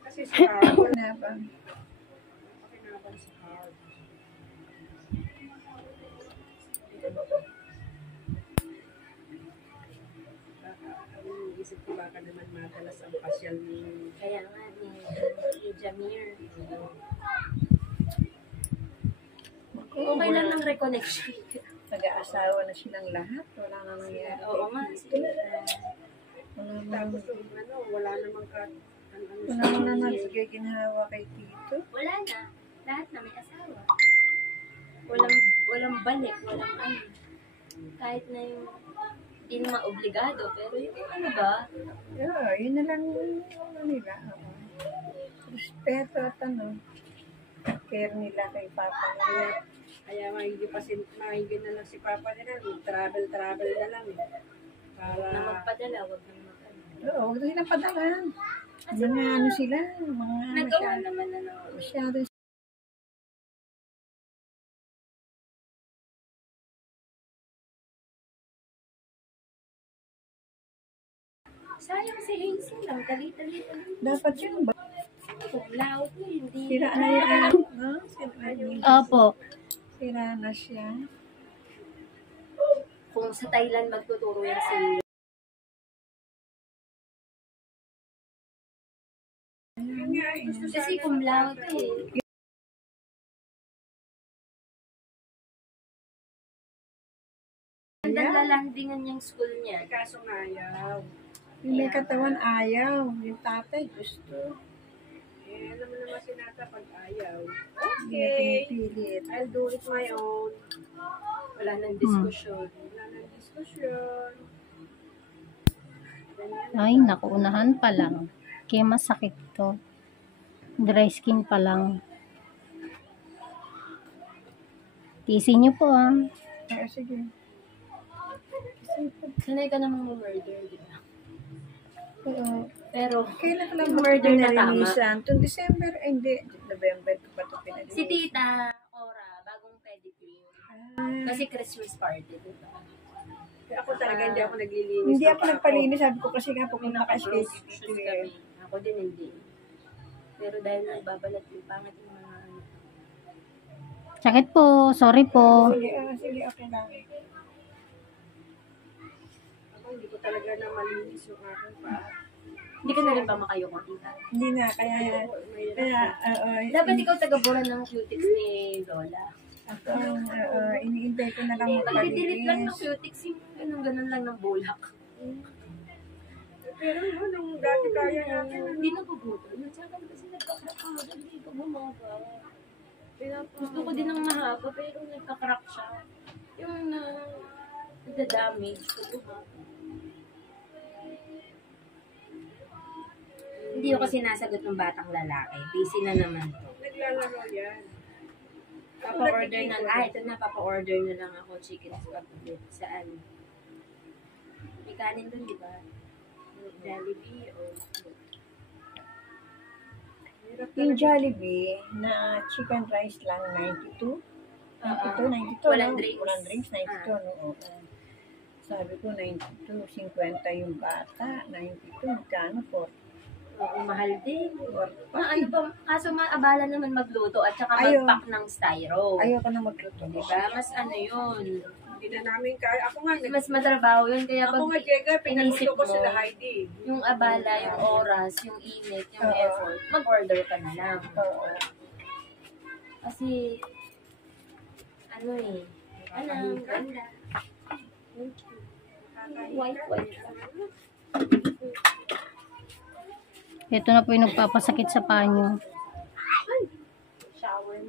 Kasi sa hard na ba? Pakinaban sa hard. Isip ko baka naman madalas ang pasyal ni... Kaya nga ni Jamir. Okay lang ng reconnection. Nag-aasawa na silang lahat. Wala na nangyari. Oo nga. Tapos wala namang wala naman ginhawa kay Tito. Wala na. Lahat na may asawa. Walang balik, walang ano. Kahit na yung hindi naman obligado, pero yung ano ba? Yeah, yun na lang yung nila. Respeto at care nila kay Papa nila. Kaya maigi na lang si Papa nila. Travel na lang. Para... Na magpadala, wag nang magpadala. Oo, huwag na silang padalan. Mga ano sila, mga nagawa naman na masyado. Sayang si Hazel lang, tali-tali. Dapat yun ba? Kung laot mo, hindi. Sira na yung no? Opo. Sira na siya. Kung sa Thailand magtuturo yan si... Kasi kung laot eh. Naglalandingan yung school niya. Kaso nga ayaw. Yung may katawan ayaw. Yung tatay gusto. Eh, alam mo naman sinata pag ayaw. Okay. I'll do it my own. Wala nang diskusyon. Ay, nakuunahan pa lang. Kaya masakit to. Dry skin pa lang. Tiisin niyo po Sige. Sanay ka namang murder, di ba? Oo. Pero, Kailan ko lang murder na tama. Itong December, hindi. November pa ito pinalinisan. Si Tita Ora, bagong pedicure. Kasi Christmas party, di ba? Ako talaga hindi ako naglilinis. Hindi ako nagpalinis. Sabi ko kasi nga pupunta ka schedule kami. Ako din hindi. Pero dahil nagbabalat yung pangat yung mga ano. Sakit po. Sorry po. Sige, okay lang. Ako hindi ko talaga na malinis yung aking pa. Hindi ka na rin ba makayoko, Tita? Hindi na, kaya Dapat ikaw tagaburan ng cutics ni Lola. ako, iniintay ko na lang Pag-delete lang ng magpalinis. cutics, yung ganun-ganun lang ng bulak. Pero nung dati kaya natin, Hindi na puputo. Tsaka kasi nagka-crack ako. Hindi ko bumaba. Gusto ko din ng mahaba, pero nagka-crack siya. Yung na-damage ko ba? Hindi ko kasi nasagot ng batang lalaki. Busy na naman to. naglalaro yan. Papa-order na. Ito na, papa-order na lang ako chicken spaghetti. Saan? May kanin dun, di ba? Jollibee o... Yung Jollibee na chicken rice lang, 92. 92, Walang no? drinks. Walang drinks, 92, no? Oo. Sabi ko, 92, 50 yung bata, 92, magkano po? Oo, mahal din. Worth Ano pa, kaso maabala naman magluto at saka Ayaw. mag-pack ng styro. Ayoko na magluto. Diba? Mas ano yun. Hindi na namin kaya. Ako nga, Mas matrabaho yun. Kaya pag Jega, inisip pinaluto ko mo, sila Heidi. yung abala, yung oras, yung init, yung Oo. effort, mag-order ka na lang. Oo. Kasi, ano eh, ang ganda. White. Ito na po yung nagpapasakit sa panyo. Shower.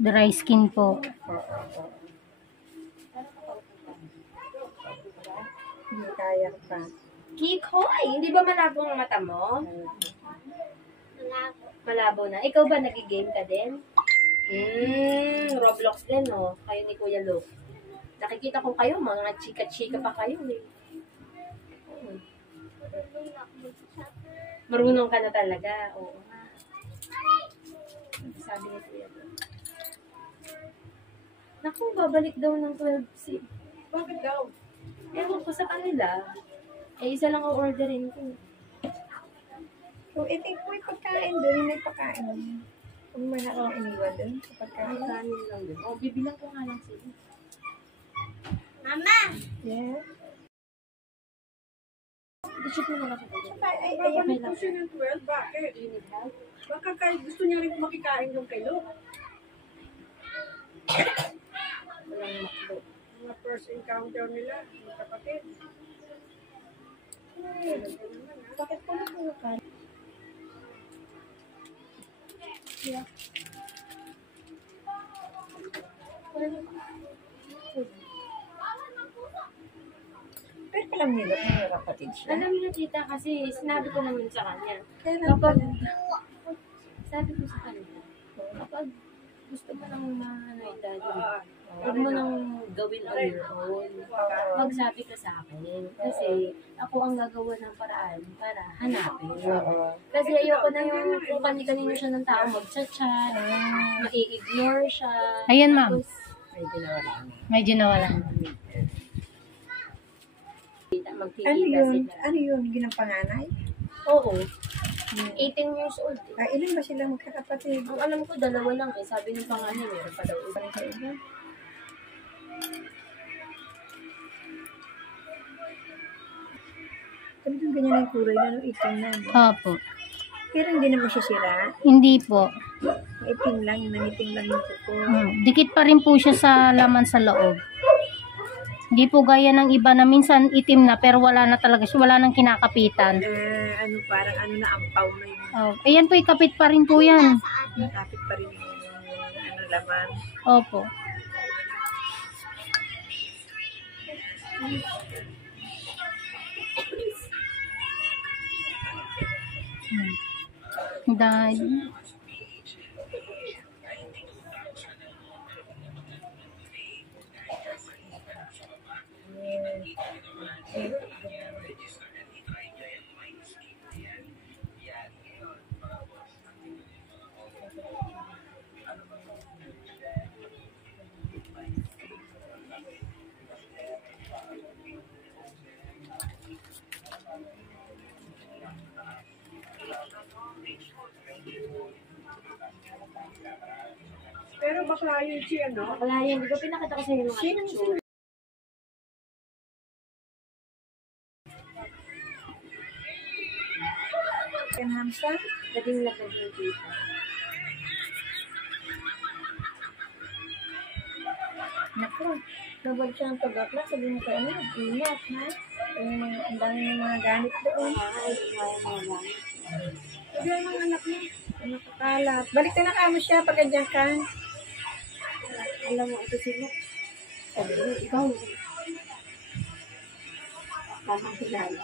Dry skin po. Hindi kaya pa. Kikoy! Hindi ba malabo ang mata mo? Malabo na. Ikaw ba nagigame ka din? Roblox din, no? Kayo ni Kuya Luke. Nakikita ko kayo, mga chika-chika pa kayo, eh. Marunong ka na talaga. Oo nga. Sabi ni Kuya Luke. Naku, babalik daw ng 12 si. Bakit daw? Ewan ko sa kanila. Eh, isa lang ang orderin ko. may pagkain doon, may pagkain. Kung may akong iniwan doon sa Ay, pagkain. kanin lang din. O, bibilang ko nga lang sila. Yeah. I-shoot mo na lang ako. Ay, Okay lang. Siya ng 12, bakit? You need help? Baka kahit gusto niya rin makikain ng kayo. Walang makdo. Mga first encounter nila, mga kapatid. bakit po nagpukan? Pero alam niyo ba kung may kapatid siya? Alam niya, tita, kasi sinabi ko naman sa kanya. Kailan Kapag, pala? sabi ko sa kanya, kapag gusto mo nang ma-daddy, Ah, huwag mo nang gawin on your own. Magsabi ka sa akin. Kasi ako ang gagawa ng paraan para hanapin. Oo. Kasi ayoko na yung kung kani-kanino siya ng tao mag-chat-chat, mai-ignore siya. Ayan, ma'am. Tapos, May ginawa na. Medyo nawala. magkikita Ano yun? sila. Ano yun? Yun ang panganay? Oo. 18 years old. Eh. Ay, ilan ba sila magkakapatid? Ang alam ko, dalawa lang eh. Sabi ng panganay, meron pa daw iba. Parang sa iba? Talagang ganyan ang kulay na nung itim na. no? Opo. Pero hindi naman siya sira. Hindi po. Itim lang, nangitim lang yung kuko. Dikit pa rin po siya sa laman sa loob. Hindi po gaya ng iba na minsan itim na pero wala na talaga siya. Wala nang kinakapitan. Ano, parang ano na, ampaw na yung Ayan po, ikapit pa rin po yan. nakapit pa rin yung ano, laman. Opo. Dahil pero baka yun siya, no? Wala yan. Di ba pinakita ko sa inyo mga picture? Yan, Hamsa? Pwedeng nagagawin dito. Naku, nabal siya ang pag-upla. Sabi mo kayo, ano, ingat, ha? Yung mga, ang dami ng mga gamit doon. Ay, kaya mga gamit. Sabi ang mga anak mo, ano kakalat. Balik na kamo siya pag ganyan ka. Alam mo, ito sila. Sabi mo, ikaw. Tamang kilala.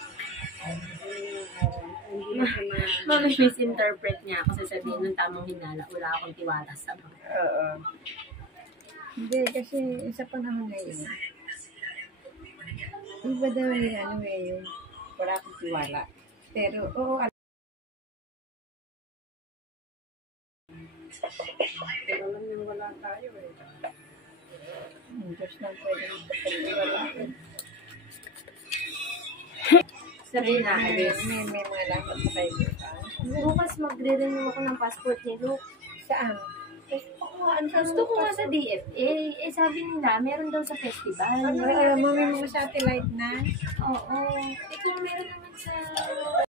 Mami, misinterpret niya ako sasabihin ng tamang hinala. Wala akong tiwala sa mga. Oo. Hindi, kasi sa panahon ngayon, iba daw yung ano ngayon, wala akong tiwala. Pero, oo, Pero alam niyo wala tayo eh. Diyos lang pwede magpapagtiwalaan. Sabihin na, alis. May mga dapat pa kayo dito. Bukas magre-renew ako ng passport ni Luke. Saan? Gusto ko nga sa DF. Sabi nila, meron daw sa festival. May mga satellite na. Oo. Kung meron naman sa